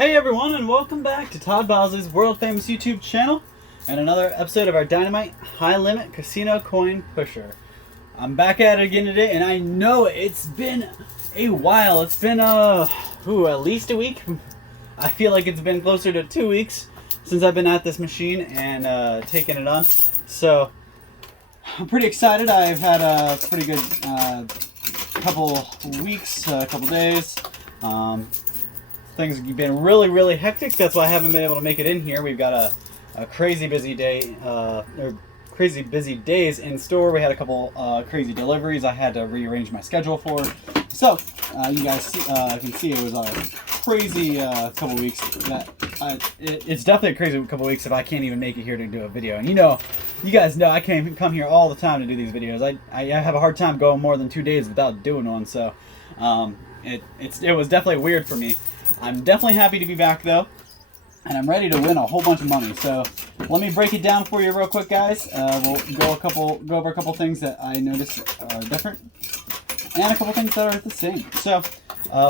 Hey everyone, and welcome back to Todd Bowsley's world famous YouTube channel and another episode of our Dynamite High Limit Casino Coin Pusher. I'm back at it again today, and I know it's been a while. It's been at least a week. I feel like it's been closer to 2 weeks since I've been at this machine and taking it on. So I'm pretty excited. I've had a pretty good couple weeks, couple days. Things have been really hectic. That's why I haven't been able to make it in here. We've got a crazy busy day, or crazy busy days in store. We had a couple crazy deliveries I had to rearrange my schedule for. So you guys can see it was a crazy couple weeks. It's definitely a crazy couple weeks if I can't even make it here to do a video. And you guys know I can't come here all the time to do these videos. I have a hard time going more than 2 days without doing one. So it was definitely weird for me. I'm definitely happy to be back though, and I'm ready to win a whole bunch of money. So let me break it down for you real quick, guys. We'll go over a couple things that I noticed are different, and a couple things that are the same. So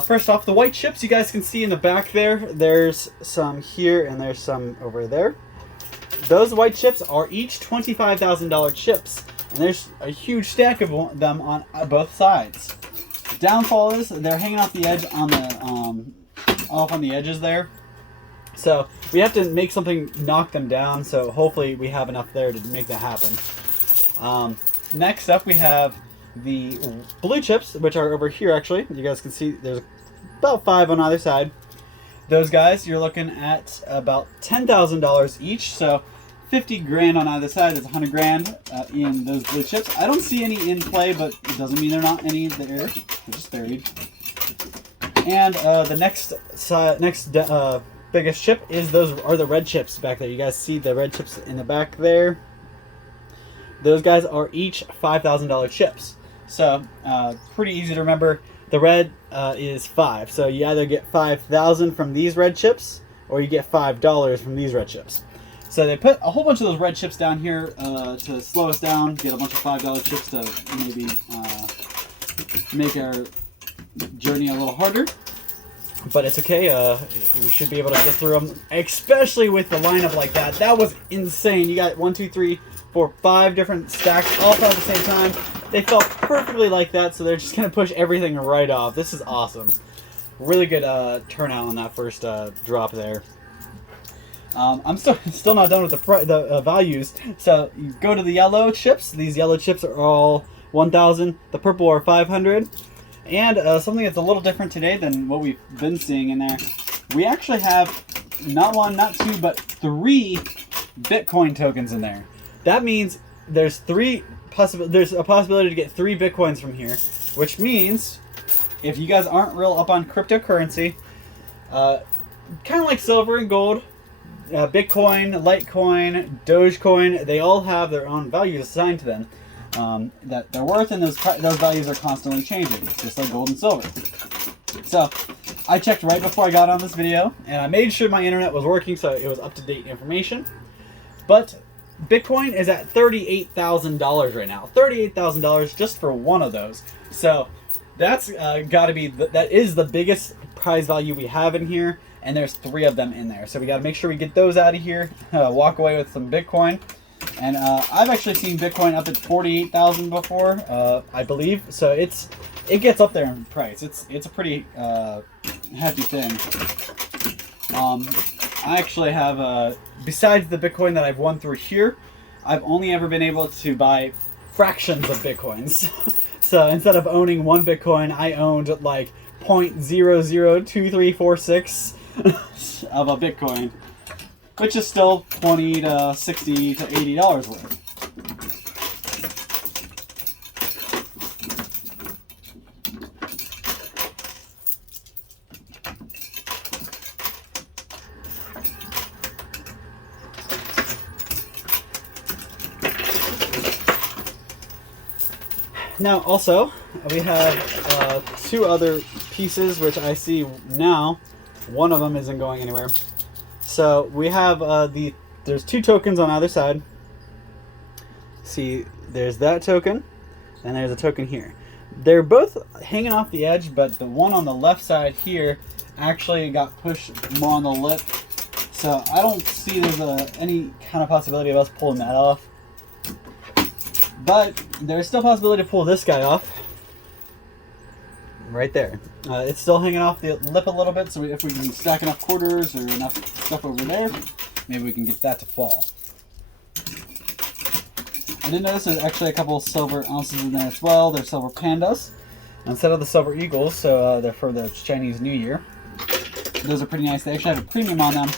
first off, the white chips you guys can see in the back there. There's some here and there's some over there. Those white chips are each $25,000 chips, and there's a huge stack of them on both sides. Downfall is they're hanging off the edge on the off on the edges there, so we have to make something knock them down. So hopefully we have enough there to make that happen. Next up, we have the blue chips, which are over here. Actually, you guys can see there's about 5 on either side. Those guys, you're looking at about $10,000 each, so 50 grand on either side. There's 100 grand in those blue chips. I don't see any in play, but it doesn't mean they're not any there. They're just buried. And the next biggest chip is the red chips back there. You guys see the red chips in the back there? Those guys are each $5,000 chips. So pretty easy to remember. The red is 5. So you either get 5,000 from these red chips, or you get $5 from these red chips. So they put a whole bunch of those red chips down here to slow us down, get a bunch of $5 chips to maybe make our journey a little harder. But it's okay. We should be able to get through them, especially with the lineup like that. That was insane. You got 1, 2, 3, 4, 5 different stacks all at the same time. They felt perfectly like that, so they're just going to push everything right off. This is awesome. Really good turnout on that first drop there. I'm still not done with the values. So you go to the yellow chips. These yellow chips are all 1,000. The purple are 500. And something that's a little different today than what we've been seeing in there. We actually have not 1, not 2, but 3 Bitcoin tokens in there. That means there's a possibility to get 3 Bitcoins from here, which means if you guys aren't real up on cryptocurrency, kind of like silver and gold, Bitcoin, Litecoin, Dogecoin, they all have their own values assigned to them that they're worth, and those values are constantly changing, just like gold and silver. So I checked right before I got on this video, and I made sure my internet was working, so it was up-to-date information. But Bitcoin is at $38,000 right now. $38,000 just for one of those. So that's got to be that is the biggest prize value we have in here. And there's 3 of them in there. So we got to make sure we get those out of here, walk away with some Bitcoin. And I've actually seen Bitcoin up at 48,000 before, I believe. So it gets up there in price. It's a pretty hefty thing. I actually have, besides the Bitcoin that I've won through here, I've only ever been able to buy fractions of Bitcoins. So instead of owning 1 Bitcoin, I owned like 0.002346 of a Bitcoin, which is still $20 to $60 to $80 worth. Now also we have 2 other pieces which I see now. One of them isn't going anywhere. So we have there's 2 tokens on either side. See, there's that token, and there's a token here. They're both hanging off the edge, but the one on the left side here actually got pushed more on the lip. So I don't see there's any kind of possibility of us pulling that off. But there's still a possibility to pull this guy off. Right there. It's still hanging off the lip a little bit, so if we can stack enough quarters or enough stuff over there, maybe we can get that to fall. I did notice there's actually a couple of silver ounces in there as well. They're silver pandas instead of the silver eagles, so they're for the Chinese New Year. Those are pretty nice. They actually have a premium on them.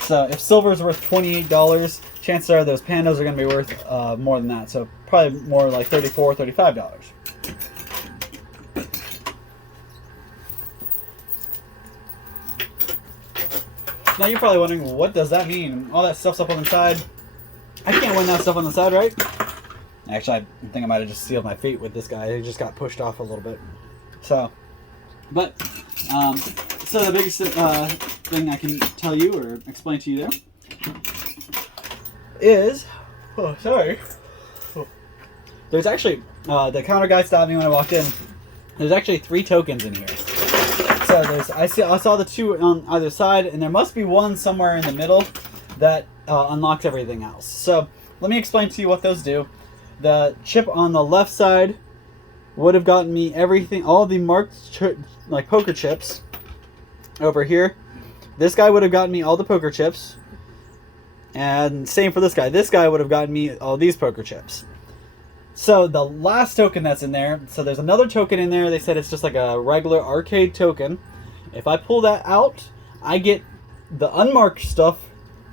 So if silver is worth $28, chances are those pandas are going to be worth more than that. So probably more like $34, $35. Now you're probably wondering, what does that mean? All that stuff's up on the side. I can't win that stuff on the side, right? Actually, I think I might have just sealed my feet with this guy. He just got pushed off a little bit. So, but, so the biggest thing I can tell you or explain to you there is, oh, sorry. There's actually, the counter guy stopped me when I walked in. There's actually 3 tokens in here. So I saw the 2 on either side, and there must be one somewhere in the middle that unlocks everything else. So let me explain to you what those do. The chip on the left side would have gotten me everything, all the marked like poker chips over here. This guy would have gotten me all the poker chips, and same for this guy. This guy would have gotten me all these poker chips. So the last token that's in there, so there's another token in there. They said it's just like a regular arcade token. If I pull that out, I get the unmarked stuff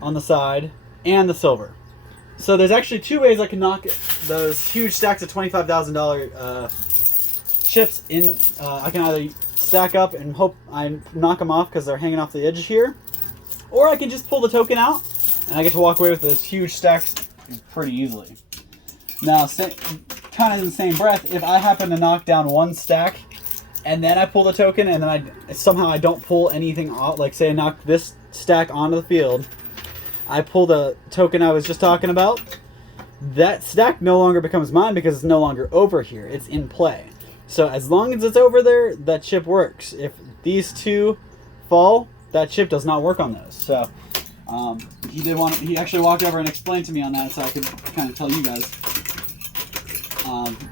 on the side and the silver. So there's actually 2 ways I can knock those huge stacks of $25,000 chips in. I can either stack up and hope I knock them off because they're hanging off the edge here, or I can just pull the token out and I get to walk away with those huge stacks pretty easily. Now, kind of in the same breath, if I happen to knock down one stack and then I pull the token and then somehow I don't pull anything off, like say I knock this stack onto the field, I pull the token I was just talking about, that stack no longer becomes mine because it's no longer over here. It's in play. So as long as it's over there, that chip works. If these 2 fall, that chip does not work on those. So he actually walked over and explained to me on that, so I could kind of tell you guys.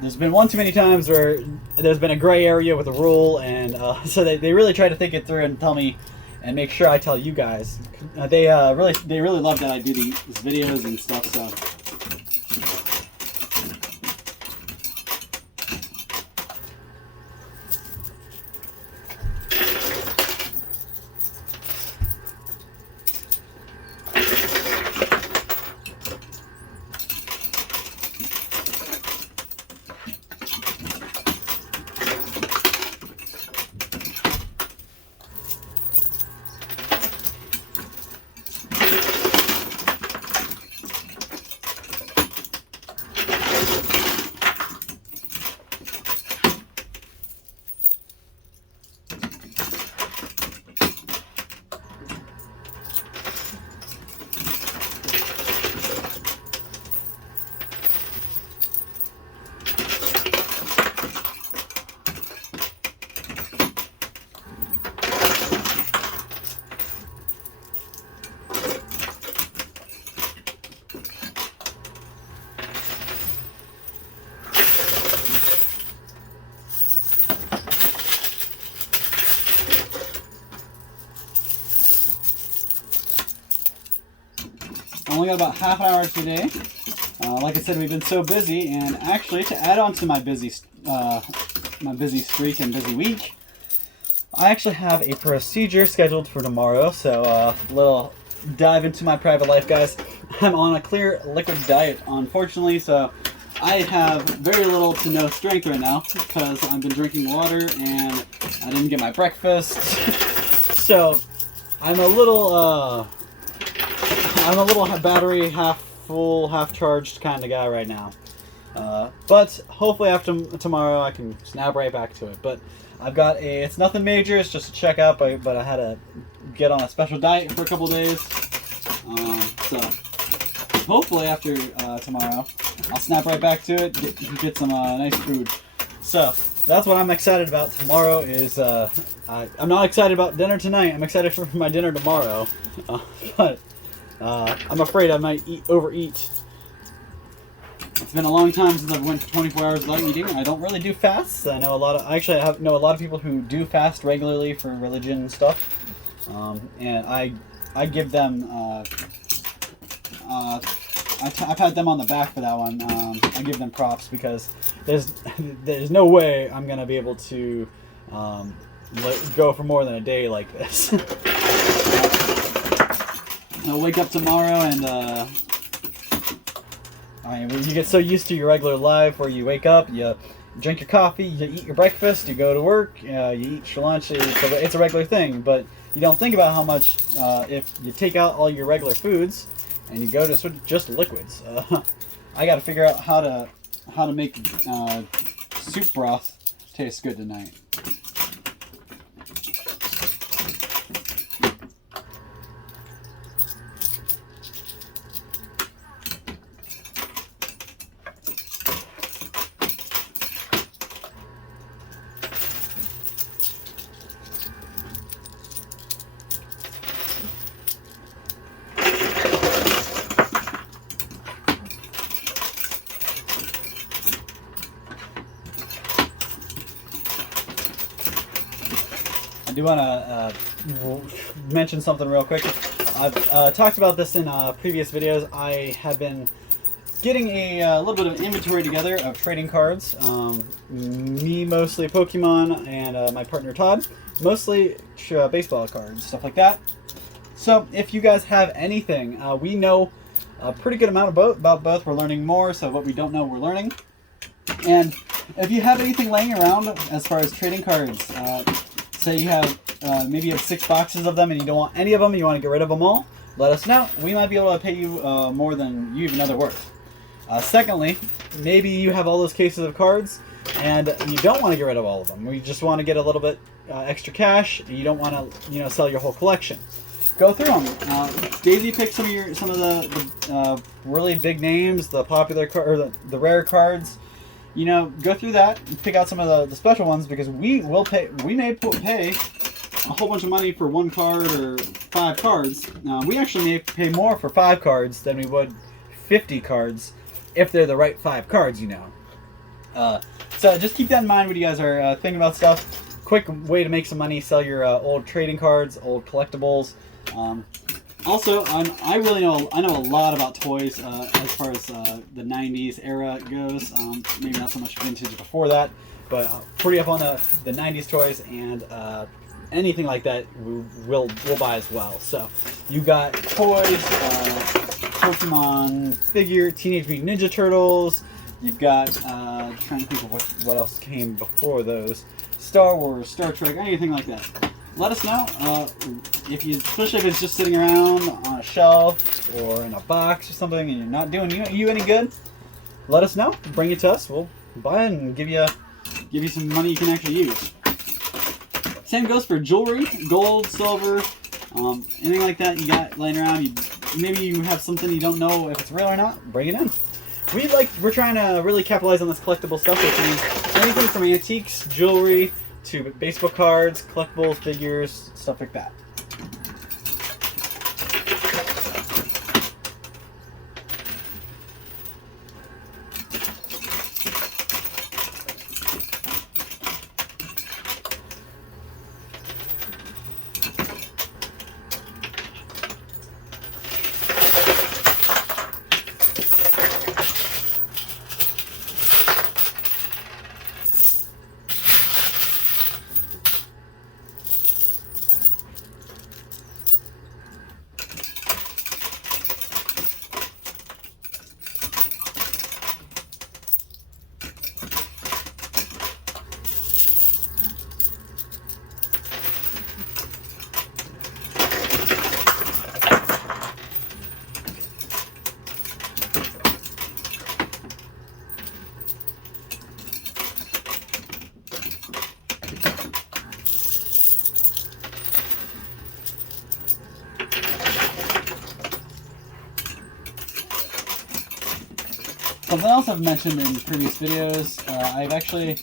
There's been one too many times where there's been a gray area with a rule, and so they really try to think it through and tell me and make sure I tell you guys. They really love that I do these videos and stuff. So. Only got about half an hour today. Like I said, we've been so busy, and actually, to add on to my busy streak and busy week, I actually have a procedure scheduled for tomorrow. So, a little dive into my private life, guys. I'm on a clear liquid diet, unfortunately, so I have very little to no strength right now because I've been drinking water and I didn't get my breakfast. So, I'm a little battery half full, half charged kind of guy right now. But hopefully after tomorrow I can snap right back to it. But I've got it's nothing major, it's just a checkup, but I had to get on a special diet for a couple days. So hopefully after tomorrow I'll snap right back to it, get some nice food. So that's what I'm excited about tomorrow. Is I'm not excited about dinner tonight. I'm excited for my dinner tomorrow, but I'm afraid I might overeat. It's been a long time since I've went 24 hours without eating. I don't really do fasts. I know know a lot of people who do fast regularly for religion and stuff, and I give them. I've had them on the back for that one. I give them props because there's no way I'm gonna be able to go for more than a day like this. I'll wake up tomorrow and you get so used to your regular life where you wake up, you drink your coffee, you eat your breakfast, you go to work, you eat your lunch. It's a regular thing, but you don't think about how much if you take out all your regular foods and you go to sort of just liquids. I got to figure out how to make soup broth taste good tonight. I do want to mention something real quick. I've talked about this in previous videos. I have been getting a little bit of inventory together of trading cards. Me mostly Pokemon, and my partner Todd mostly baseball cards, stuff like that. So if you guys have anything, we know a pretty good amount about both. We're learning more, so what we don't know, we're learning. And if you have anything laying around as far as trading cards, say you have maybe you have 6 boxes of them and you don't want any of them, you want to get rid of them all, let us know. We might be able to pay you more than you even know they're worth. Secondly, maybe you have all those cases of cards and you don't want to get rid of all of them. You just want to get a little bit extra cash. You don't want to sell your whole collection. Go through them. Daisy picked some of the really big names, the popular or the rare cards. Go through that and pick out some of the special ones, because we may pay a whole bunch of money for 1 card or 5 cards. We actually may pay more for 5 cards than we would 50 cards if they're the right 5 cards, So just keep that in mind when you guys are thinking about stuff. Quick way to make some money: sell your old trading cards, old collectibles. Also, I know a lot about toys as far as the 90s era goes. Maybe not so much vintage before that, but pretty up on the 90s toys, and anything like that we'll buy as well. So you got toys, Pokemon figure, Teenage Mutant Ninja Turtles. You've got trying to think of what else came before those. Star Wars, Star Trek, anything like that. Let us know, especially if it's just sitting around on a shelf or in a box or something and you're not doing you any good. Let us know. Bring it to us. We'll buy it and give you some money you can actually use. Same goes for jewelry, gold, silver, anything like that you got laying around. Maybe you have something you don't know if it's real or not. Bring it in. We're trying to really capitalize on this collectible stuff, which means anything from antiques, jewelry, to baseball cards, collectibles, figures, stuff like that. Something else I've mentioned in previous videos, I've actually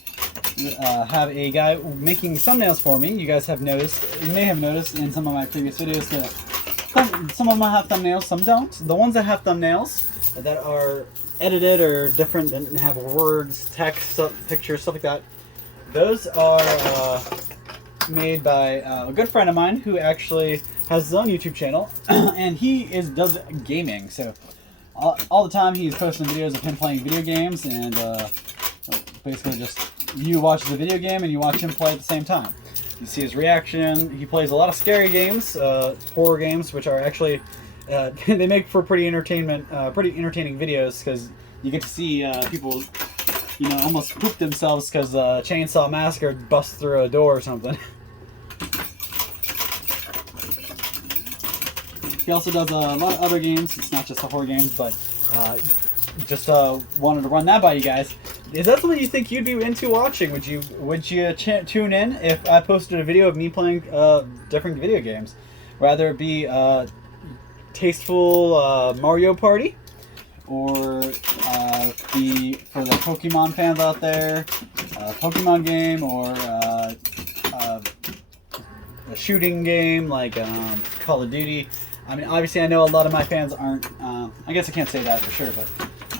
have a guy making thumbnails for me. You guys have noticed, you may have noticed in some of my previous videos that some of them have thumbnails, some don't. The ones that have thumbnails that are edited or different and have words, text, pictures, stuff like that, those are made by a good friend of mine who actually has his own YouTube channel, and he does gaming. So all the time he's posting videos of him playing video games, and basically just you watch the video game and you watch him play at the same time. You see his reaction. He plays a lot of scary games, horror games, which are actually they make for pretty entertaining videos, because you get to see people, you know, almost poop themselves because Chainsaw Massacre busts through a door or something. He also does a lot of other games. It's not just the horror games, but just wanted to run that by you guys. Is that something you think you'd be into watching? Would you tune in if I posted a video of me playing different video games? Rather it be tasteful Mario Party, or be for the Pokemon fans out there, a Pokemon game, or a shooting game like Call of Duty. I mean, obviously, I know a lot of my fans aren't. I guess I can't say that for sure, but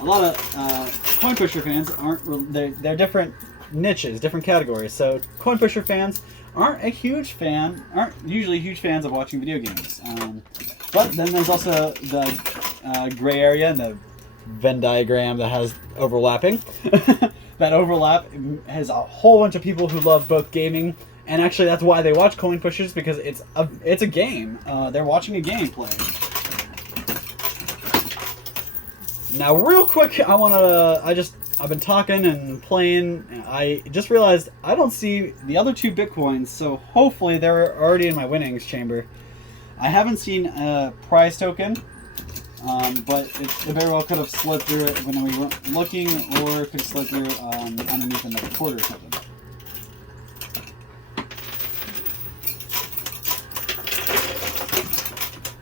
a lot of Coin Pusher fans aren't. They're different niches, different categories. So Coin Pusher fans aren't usually huge fans of watching video games. But then there's also the gray area and the Venn diagram that has overlapping. That overlap has a whole bunch of people who love both gaming. And actually, that's why they watch Coin Pushers, because it's a game. They're watching a game play. Now, real quick, I've been talking and playing. And I just realized I don't see the other two Bitcoins, so hopefully they're already in my winnings chamber. I haven't seen a prize token, but it very well could have slid through it when we weren't looking, or it could have slid through underneath in the quarter or something.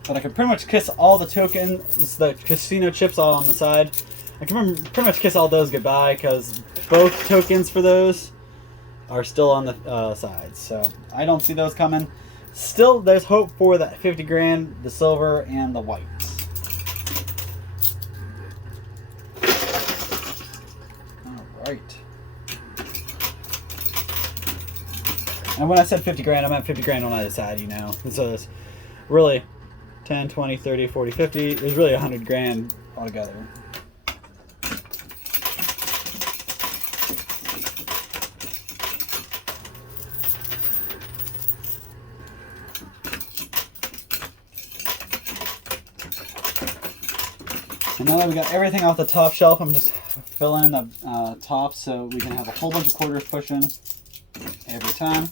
But I can pretty much kiss all the tokens, the casino chips all on the side. I can pretty much kiss all those goodbye, because both tokens for those are still on the sides. So I don't see those coming. Still, there's hope for that 50 grand, the silver, and the white. Alright. And when I said 50 grand, I meant 50 grand on either side, you know. So it's really 10, 20, 30, 40, 50. There's really 100 grand altogether. So now that we got everything off the top shelf, I'm just filling in the top so we can have a whole bunch of quarters pushing every time.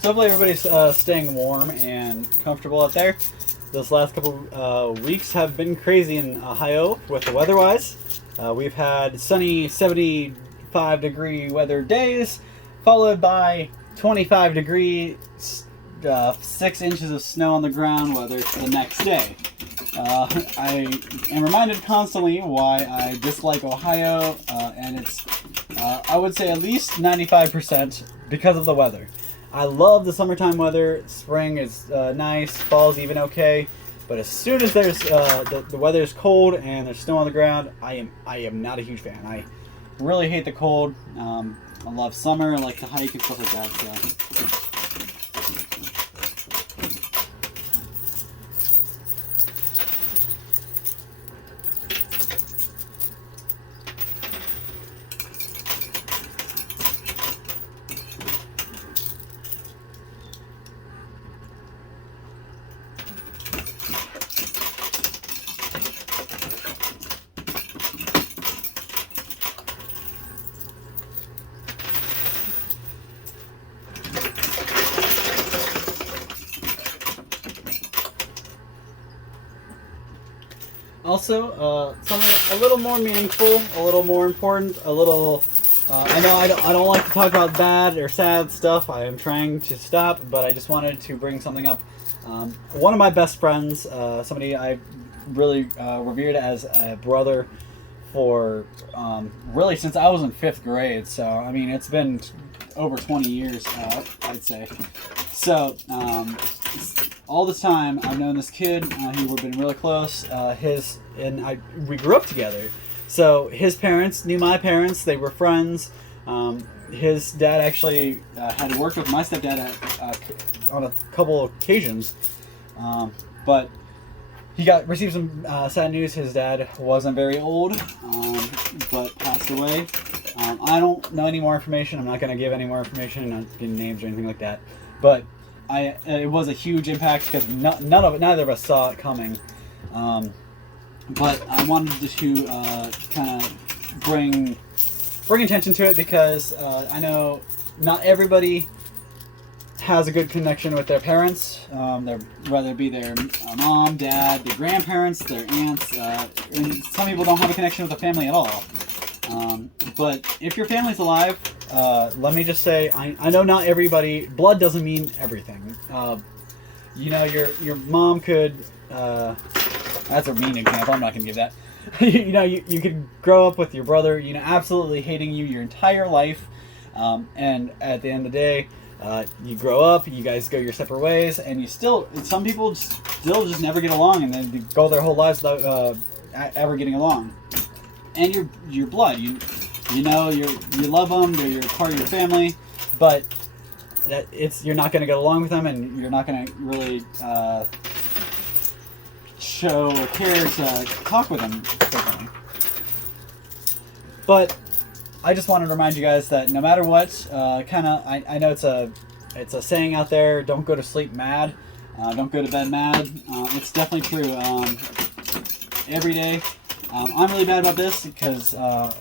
So hopefully everybody's staying warm and comfortable out there. Those last couple weeks have been crazy in Ohio with the weather-wise. We've had sunny 75-degree weather days, followed by 25-degree, 6 inches of snow on the ground weather the next day. I am reminded constantly why I dislike Ohio, and it's, I would say, at least 95% because of the weather. I love the summertime weather. Spring is nice, fall's even okay, but as soon as there's the weather is cold and there's snow on the ground, I am not a huge fan. I really hate the cold. I love summer. I like to hike and stuff like that. So. also, something a little more meaningful, a little more important, a little. I know I don't like to talk about bad or sad stuff. I am trying to stop, but I just wanted to bring something up. One of my best friends, somebody I really revered as a brother for really since I was in 5th grade. So, I mean, it's been over 20 years, I'd say. So, all this time, I've known this kid. We've been really close. We grew up together. So his parents knew my parents. They were friends. His dad actually had worked with my stepdad on a couple of occasions. But he received some sad news. His dad wasn't very old, but passed away. I don't know any more information. I'm not going to give any more information, not giving names or anything like that. But it was a huge impact because neither of us saw it coming. But I wanted to kind of bring attention to it because I know not everybody has a good connection with their parents, whether it be their mom, dad, their grandparents, their aunts, and some people don't have a connection with the family at all. But if your family's alive, let me just say, I know not everybody, blood doesn't mean everything. You know, your mom could... that's a mean example. I'm not going to give that. You know, you could grow up with your brother, you know, absolutely hating you your entire life. And at the end of the day, you grow up, you guys go your separate ways, and some people still just never get along, and then go their whole lives without ever getting along. And your blood, you know, you love them, they're part of your family, but you're not going to get along with them, and you're not going to really show or care to talk with them. But I just wanted to remind you guys that no matter what, I know it's a saying out there, don't go to sleep mad, don't go to bed mad. It's definitely true. Every day, I'm really bad about this because I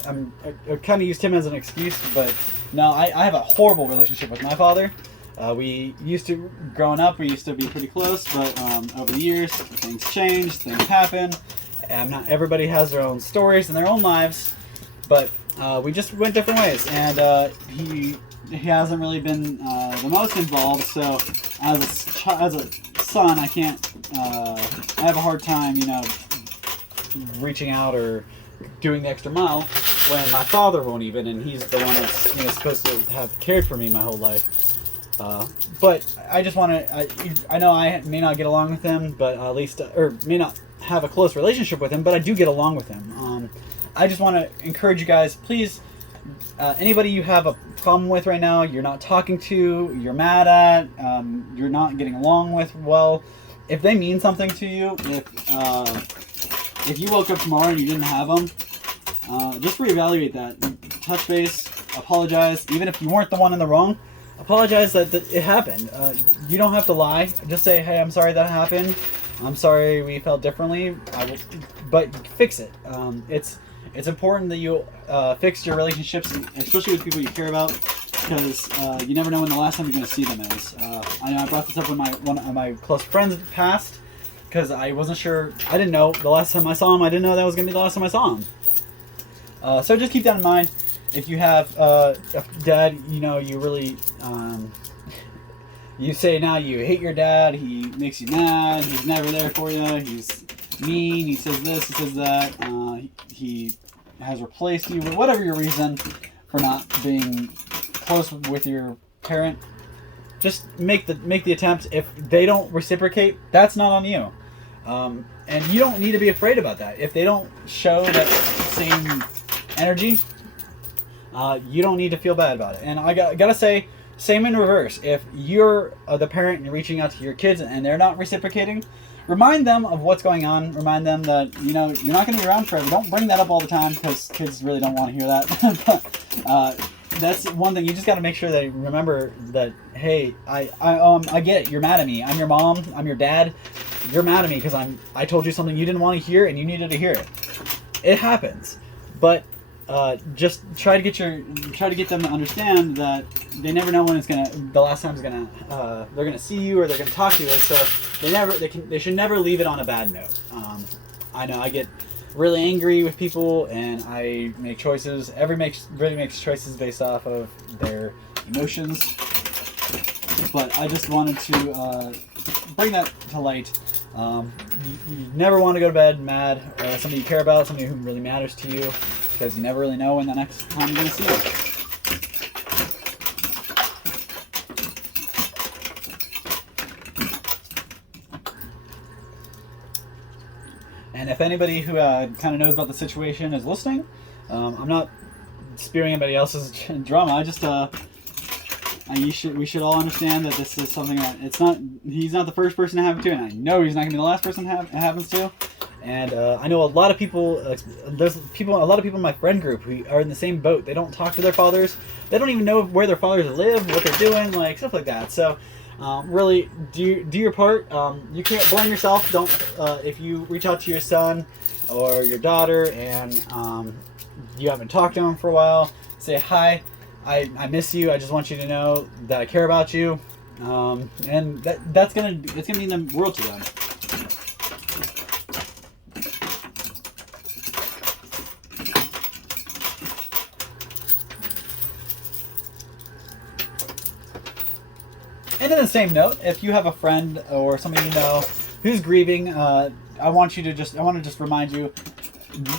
kind of used him as an excuse, but no, I have a horrible relationship with my father. Growing up, we used to be pretty close, but over the years, things change, things happen, and not everybody has their own stories and their own lives, but we just went different ways, and he hasn't really been the most involved, so as a son, I have a hard time, you know, reaching out or doing the extra mile when my father won't even, and he's the one that's, you know, supposed to have cared for me my whole life. But I just want to, I know I may not get along with him, but at least, or may not have a close relationship with him, but I do get along with him. I just want to encourage you guys, please, anybody you have a problem with right now, you're not talking to, you're mad at, you're not getting along with, well, if they mean something to you, if you woke up tomorrow and you didn't have them, just reevaluate that. Touch base, apologize, even if you weren't the one in the wrong. Apologize that it happened. You don't have to lie. Just say, hey, I'm sorry that happened. I'm sorry we felt differently. But fix it. It's important that you fix your relationships, especially with people you care about, because you never know when the last time you're going to see them is. I know I brought this up when one of my close friends passed, because I wasn't sure. I didn't know the last time I saw him. I didn't know that was going to be the last time I saw him. So just keep that in mind. If you have a dad, you know, you really, you say now you hate your dad, he makes you mad, he's never there for you, he's mean, he says this, he says that, he has replaced you, whatever your reason for not being close with your parent, just make the attempt. If they don't reciprocate, that's not on you. And you don't need to be afraid about that. If they don't show that same energy, you don't need to feel bad about it. And I gotta say, same in reverse. If you're the parent and you're reaching out to your kids and they're not reciprocating, remind them of what's going on. Remind them that, you know, you're not going to be around forever. Don't bring that up all the time because kids really don't want to hear that. But that's one thing. You just got to make sure they remember that, hey, I get it. You're mad at me. I'm your mom. I'm your dad. You're mad at me because I told you something you didn't want to hear and you needed to hear it. It happens. But just try to get them to understand that they never know when the last time they're gonna see you or they're gonna talk to you. So they should never leave it on a bad note. I know I get really angry with people, and I make choices. Everybody makes choices based off of their emotions. But I just wanted to bring that to light. You never want to go to bed mad at somebody you care about, somebody who really matters to you, because you never really know when the next time you're going to see them. And if anybody who kind of knows about the situation is listening, I'm not spewing anybody else's drama. I just we should all understand that this is something that he's not the first person to happen to, and I know he's not going to be the last person it happens to. And I know a lot of people. There's a lot of people in my friend group who are in the same boat. They don't talk to their fathers. They don't even know where their fathers live, what they're doing, like stuff like that. So. Really, do your part. You can't blame yourself. Don't if you reach out to your son or your daughter and you haven't talked to them for a while, say hi. I miss you. I just want you to know that I care about you, and it's gonna mean the world to them. And in the same note, if you have a friend or somebody you know who's grieving, I want to just remind you,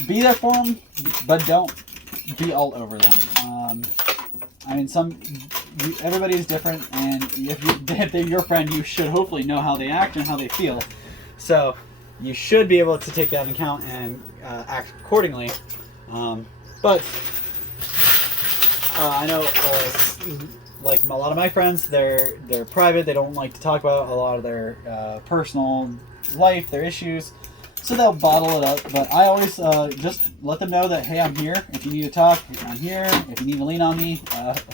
be there for them, but don't be all over them. I mean, everybody is different, and if they're your friend, you should hopefully know how they act and how they feel. So you should be able to take that into account and act accordingly. But I know. Like a lot of my friends, they're private. They don't like to talk about a lot of their personal life, their issues, so they'll bottle it up. But I always just let them know that, hey, I'm here. If you need to talk, I'm here. If you need to lean on me,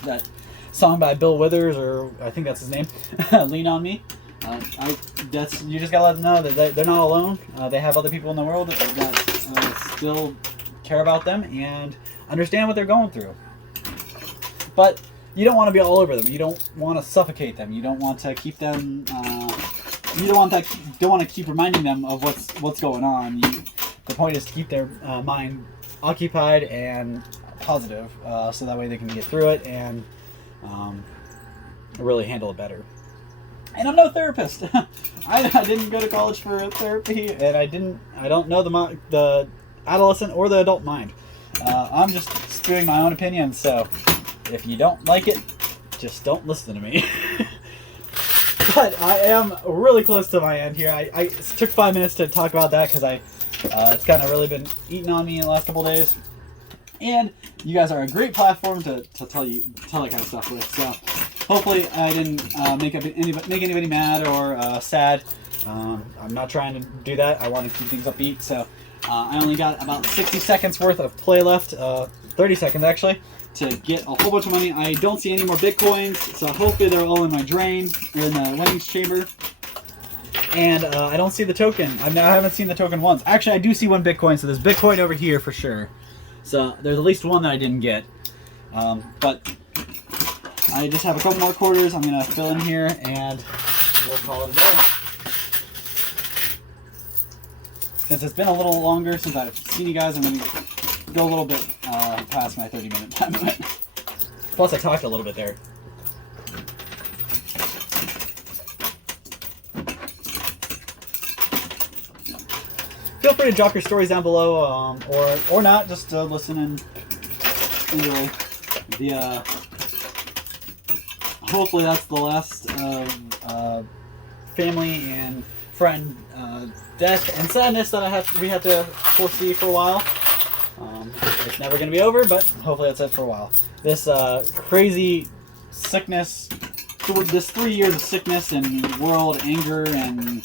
that song by Bill Withers, or I think that's his name, "Lean on Me." You just gotta let them know that they're not alone. They have other people in the world that still care about them and understand what they're going through. But you don't want to be all over them. You don't want to suffocate them. You don't want to keep them. You don't want to keep reminding them of what's going on. The point is to keep their mind occupied and positive, so that way they can get through it and really handle it better. And I'm no therapist. I didn't go to college for therapy, and I don't know the adolescent or the adult mind. I'm just spewing my own opinion. So if you don't like it, just don't listen to me. But I am really close to my end here. I took 5 minutes to talk about that because it's kind of really been eating on me in the last couple of days. And you guys are a great platform to tell that kind of stuff with. So hopefully I didn't make anybody mad or sad. I'm not trying to do that. I want to keep things upbeat. So I only got about 60 seconds worth of play left, 30 seconds actually, to get a whole bunch of money. I don't see any more Bitcoins, so hopefully they're all in my drain, or in the winnings chamber. And I don't see the token. I haven't seen the token once. Actually, I do see one Bitcoin, so there's Bitcoin over here for sure. So there's at least one that I didn't get. But I just have a couple more quarters I'm going to fill in here, and we'll call it a day. Since it's been a little longer since I've seen you guys, I'm going to go a little bit past my 30-minute time limit. Plus, I talked a little bit there. Feel free to drop your stories down below, or not. Just listen and enjoy. Hopefully, that's the last family and friend death and sadness that we have to foresee for a while. It's never going to be over, but hopefully that's it for a while. This crazy sickness, this 3 years of sickness and world anger and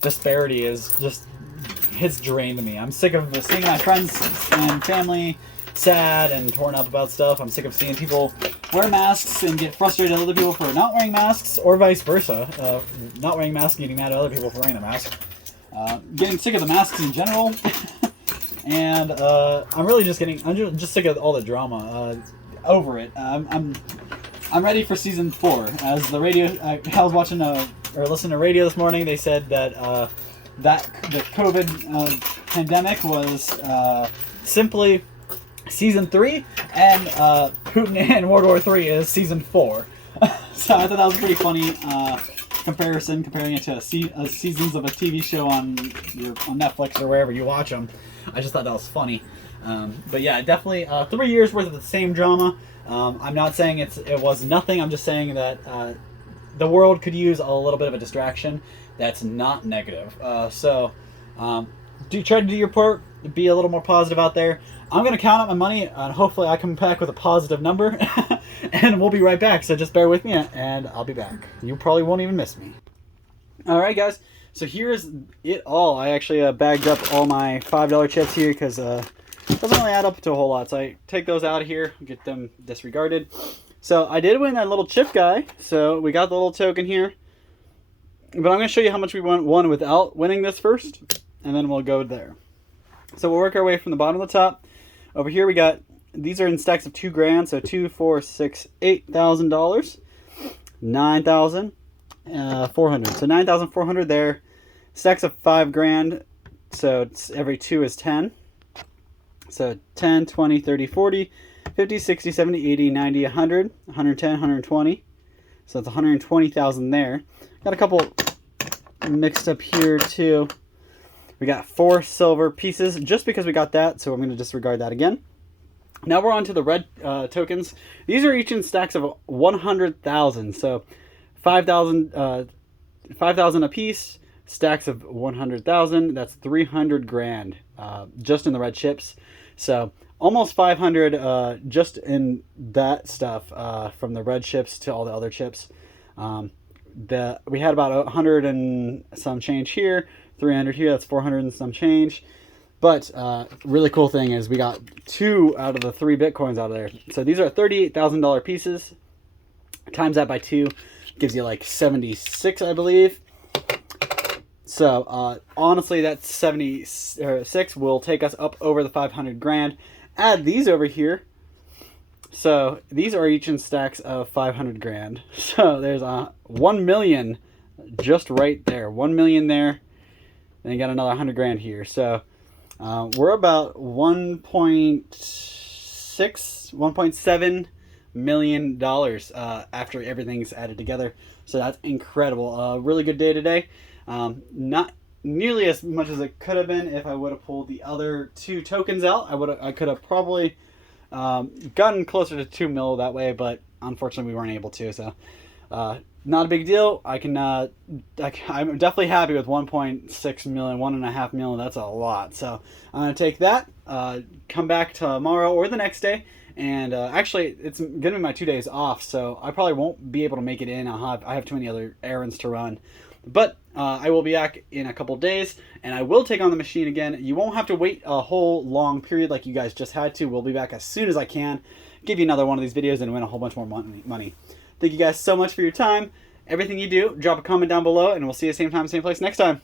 disparity it's drained me. I'm sick of seeing my friends and family sad and torn up about stuff. I'm sick of seeing people wear masks and get frustrated at other people for not wearing masks, or vice versa. Not wearing masks and getting mad at other people for wearing a mask. Getting sick of the masks in general. And I'm just sick of all the drama. Over it. I'm ready for season 4. As the radio, I was watching or listening to radio this morning. They said that that the COVID pandemic was simply season 3, and Putin and World War III is season 4. So I thought that was a pretty funny comparison, comparing it to seasons of a TV show on Netflix or wherever you watch them. I just thought that was funny. But yeah, definitely 3 years worth of the same drama. I'm not saying it was nothing. I'm just saying that the world could use a little bit of a distraction that's not negative. So try to do your part. Be a little more positive out there. I'm going to count up my money, and hopefully I come back with a positive number. And we'll be right back. So just bear with me, and I'll be back. You probably won't even miss me. All right, guys. So here's it all. I actually bagged up all my $5 chips here because it doesn't really add up to a whole lot. So I take those out of here, get them disregarded. So I did win that little chip guy. So we got the little token here. But I'm going to show you how much we won without winning this first. And then we'll go there. So we'll work our way from the bottom to the top. Over here we got, these are in stacks of $2,000. So $2, $4, $6, $8,000. $9,400. So $9,400 there. Stacks of $5,000. So it's every 2 is 10. So 10, 20, 30, 40, 50, 60, 70, 80, 90, 100, 110, 120. So it's 120,000 there. Got a couple mixed up here too. We got 4 silver pieces just because we got that, so I'm going to disregard that again. Now we're on to the red tokens. These are each in stacks of 100,000. So 5,000 a piece, stacks of 100,000. That's 300 grand just in the red chips. So almost 500 just in that stuff from the red chips to all the other chips. We had about 100 and some change here, 300 here. That's 400 and some change. But really cool thing is we got 2 out of the 3 Bitcoins out of there. So these are $38,000 pieces. Times that by 2 gives you like 76, I believe. So honestly, that 76 will take us up over the 500 grand. Add these over here. So these are each in stacks of 500 grand. So there's 1 million just right there. 1 million there. And you got another 100 grand here. So we're about 1.7 million dollars after everything's added together. So that's incredible. Really good day today. Not nearly as much as it could have been if I would have pulled the other 2 tokens out. I could have probably gotten closer to 2 mil that way, but unfortunately we weren't able to. So not a big deal. I'm definitely happy with 1.6 million, 1.5 million. That's a lot. So I'm gonna take that. Come back tomorrow or the next day. And actually, it's going to be my 2 days off, so I probably won't be able to make it in. I have too many other errands to run. But I will be back in a couple days, and I will take on the machine again. You won't have to wait a whole long period like you guys just had to. We'll be back as soon as I can. Give you another one of these videos and win a whole bunch more money. Thank you guys so much for your time. Everything you do, drop a comment down below, and we'll see you same time, same place next time.